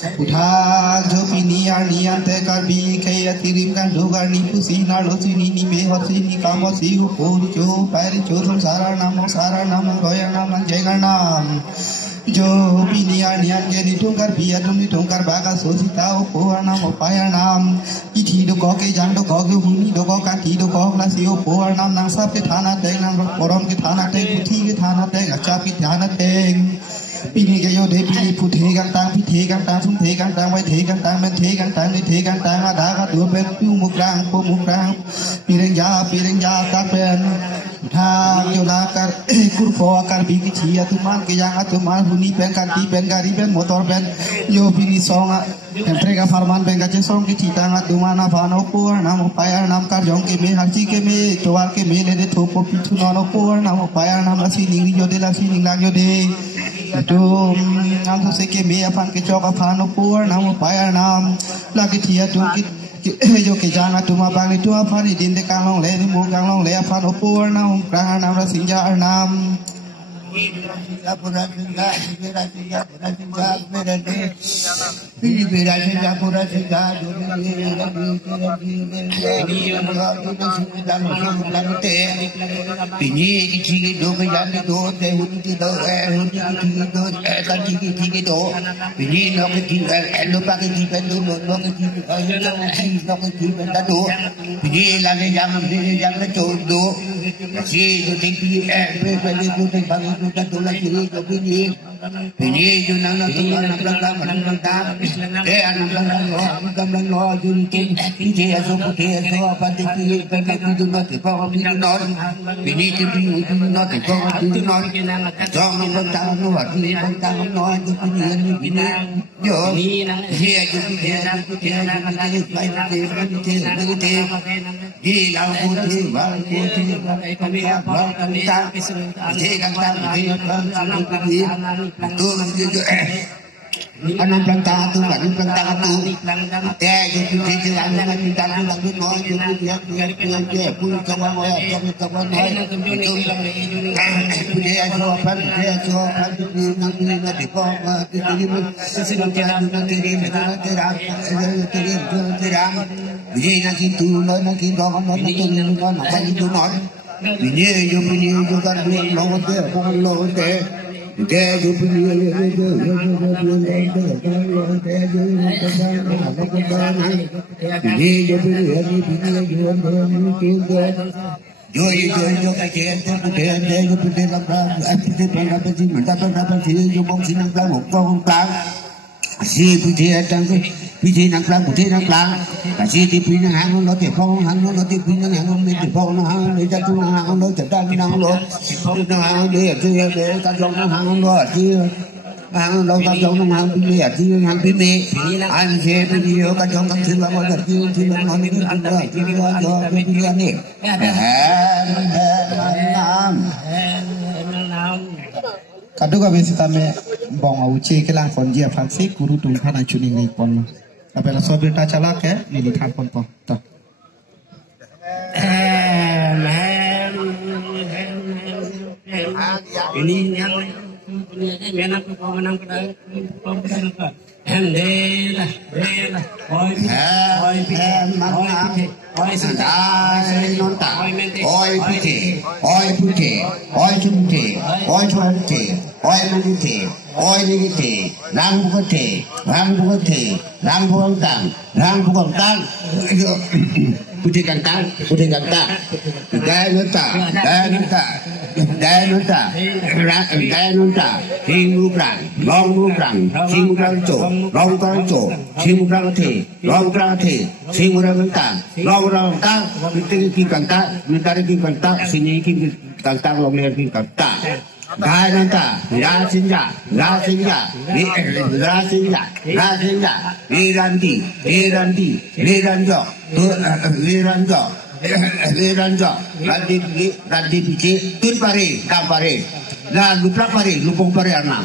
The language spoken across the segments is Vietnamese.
Utha jopini arnian te karbi kaya tirim kan dugar ni pusi na losi ni me hosi ni kamosi upuri jo pari jo sara namo goya naman jega nam jo pini arnian ke ni tungkar biya tum ni tungkar baga sosita upo nam upaya nam iti do ko ke jang do ko ke huni do ko ka ti do ko la si upo nam nang sap ke thana te nang porom ke thana te puthi ke thana te acha ke thana te Pini kayo de pini puthe gan tang sum the gan tang wai the gan tang men the gan tang ni the gan tang ada ka tu pen pu mukrang pireng ja ta pen tha yo la kar kur ko kar bi ki chia tu man ke yang tu man huni pen kan ti pen gari pen motor pen yo pini songa entrega farman pen gache song ki chita nga tu mana phano ko nam paya nam kar jong ke me harchi ke me towar ke me le de thopo pichu no ko nam paya nam asi ning yo de la si ning lang yo de tu nam tu se ke me apan ke chok apan opor nam paya nam la ke thia tu ki yo ke jang tu ma bang ni tu apan ni din de kang long le ni mu kang long le apan opor nam pra nam ra sing ja nam pura singa pura singa pura de piri pura singa pura singa pini ki do ke jan do te hun ti do hun ti do ka ti do pini no ke ti lo pa ke ti pen do no ke ti no ke ti pen da do pini la ke jang le cho do si do te pi pe do te pa do do la kiri do pini yo nang na tu na blang ta ke an blang lo ju ti ti aso apa ti ki pe tu no te pa mi no pini ti no te pa mi no jong no blang ta no wa ti blang ta no ju pini yo hi ju ti di la ku ti wa ta ti kan ta anam blang ta tu anam blang ta tu te ju ti ti an na ti ta lu lang no ju ti pu ka wa wa ka wa no ju de aso pan ti na ti ko ti si no ke na ti ra ji na ki tu no na ki do no na pa ni tu no Pini yo kan lo te de yo pini yo ka chen te de yo pini la pra apite pra pa ji mata pra pa ji yo bong sin nang plang bong plang si pini atang pini nang plang ka si ti pini hang lo te phong hang lo te pini hang mi te phong hang le ta tu hang lo te ta nang lo hang le ti de ka jong hang lo ti hang lo ka jong hang pini ti hang pini an se pini yo ka jong kan sin la mo ti no ni ti yo pini ni Kaduga besita me bong auche kelang konjia faksi guru tung khana chuning ni pon apela sobirta chala ke ni than pon po to ini yang menak ko manang pada Hela, oi santa, nonta, oi pute, oi chunte, oi chunte, oi manite, oi ligite, rang bukate, rang bukang, pute kantang, dai nonta, hingu brang, long cho, long cho, hingu brang the, hingu tang, long tang, ki kantang, mentari ki kantang, sini ki kantang, long le ki kantang. Gai nanta, ra sinja, Rirandi, Di ranjak, radi pici, tun pare, dam pare, la luplak pare, lupong pare anam.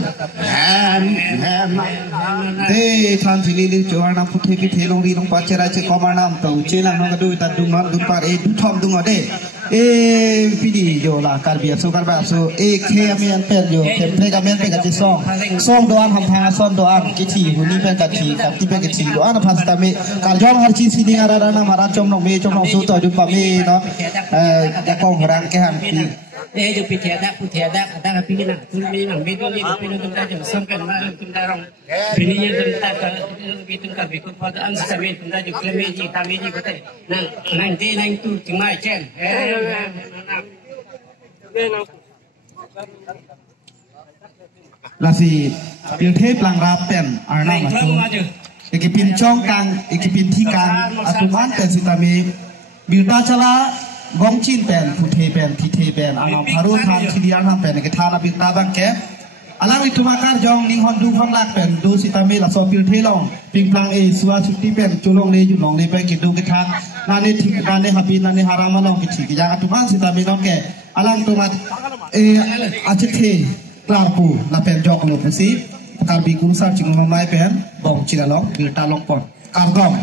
Hey, translate this to our put take it long reading Pachera Comanam, to Chila Nagadu that do not do part a do tom do a day. A video la Carbia, so Carbasso, a Kami and Pedro, can take a man take a song. Song do Ampa, son do Am Kitty, who live at Kati, Tipagati, do Anna Pasta me, Carjon Harchi sitting at Arana Marachom no Major no Soto do Pame, no, Japon Rankan. Jadi pitiada ada pilihan turmi nang betul ni pilihan tu dah jauh kan mana tu dah orang pilihan tu dah betul kan betul pada ansar betul dah jauh kami kata nang di nang tu cuma jen Lasi pilih pelang rapen arna macam ikipin cong kang ikipin tikang atuman pen sitami bilta cala gong chin pen putih pen titih pen angam haru tham cidian ham pen kita nabi tabang ke alang itu makar jong ning hon du hon lak pen du sitami la so pilih long ping plang sua cuti pen culong le julong le pen kidu kita nane tik nane habi nane harama long kiti kijang atuman sitami long ke alang tu mat acete Klarpu la pen jok lo pesi karbi kursa cingong mai pen bong cilalong bilta long pon kargom